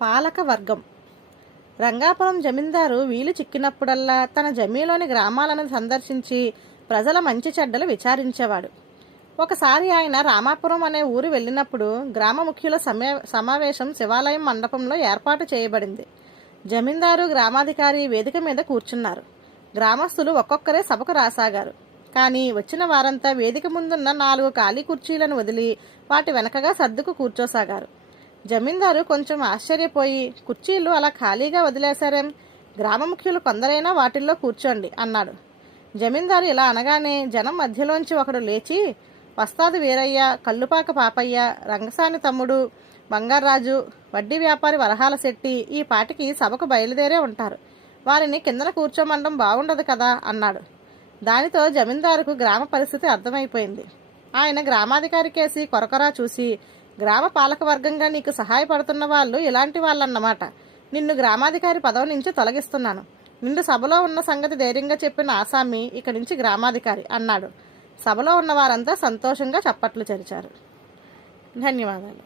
పాలక వర్గం. రంగాపురం జమీందారు వీలు చిక్కినప్పుడల్లా తన జమీలోని గ్రామాలను సందర్శించి ప్రజల మంచి చెడ్డలు విచారించేవాడు. ఒకసారి ఆయన రామాపురం అనే ఊరు వెళ్ళినప్పుడు గ్రామ ముఖ్యుల సమావేశం శివాలయం మండపంలో ఏర్పాటు చేయబడింది. జమీందారు గ్రామాధికారి వేదిక మీద కూర్చున్నారు. గ్రామస్తులు ఒక్కొక్కరే సభకు రాసాగారు. కానీ వచ్చిన వారంతా వేదిక ముందున్న 4 ఖాళీ కుర్చీలను వదిలి వాటి వెనకగా సర్దుకు కూర్చోసాగారు. జమీందారు కొంచెం ఆశ్చర్యపోయి, కుర్చీలు అలా ఖాళీగా వదిలేశారేం? గ్రామ ముఖ్యులు కొందరైనా వాటిల్లో కూర్చోండి అన్నాడు. జమీందారు ఇలా అనగానే జనం మధ్యలోంచి ఒకడు లేచి, వస్తాదు వీరయ్య, కల్లుపాక పాపయ్య, రంగసాని తమ్ముడు బంగారాజు, వడ్డీ వ్యాపారి వరహాల శెట్టి ఈ పాటికి సభకు బయలుదేరే ఉంటారు. వారిని కిందన కూర్చోమండం బాగుండదు కదా అన్నాడు. దానితో జమీందారుకు గ్రామ పరిస్థితి అర్థమైపోయింది. ఆయన గ్రామాధికారి కేసి కొరకొరా చూసి, గ్రామ పాలక వర్గంగా నీకు సహాయపడుతున్న వాళ్ళు ఇలాంటి వాళ్ళన్నమాట. నిన్ను గ్రామాధికారి పదవి నుంచి తొలగిస్తున్నాను. నిన్ను సభలో ఉన్న సంగతి ధైర్యంగా చెప్పిన ఆసామి ఇక నుంచి గ్రామాధికారి అన్నాడు. సభలో ఉన్న వారంతా సంతోషంగా చప్పట్లు చరిచారు. ధన్యవాదాలు.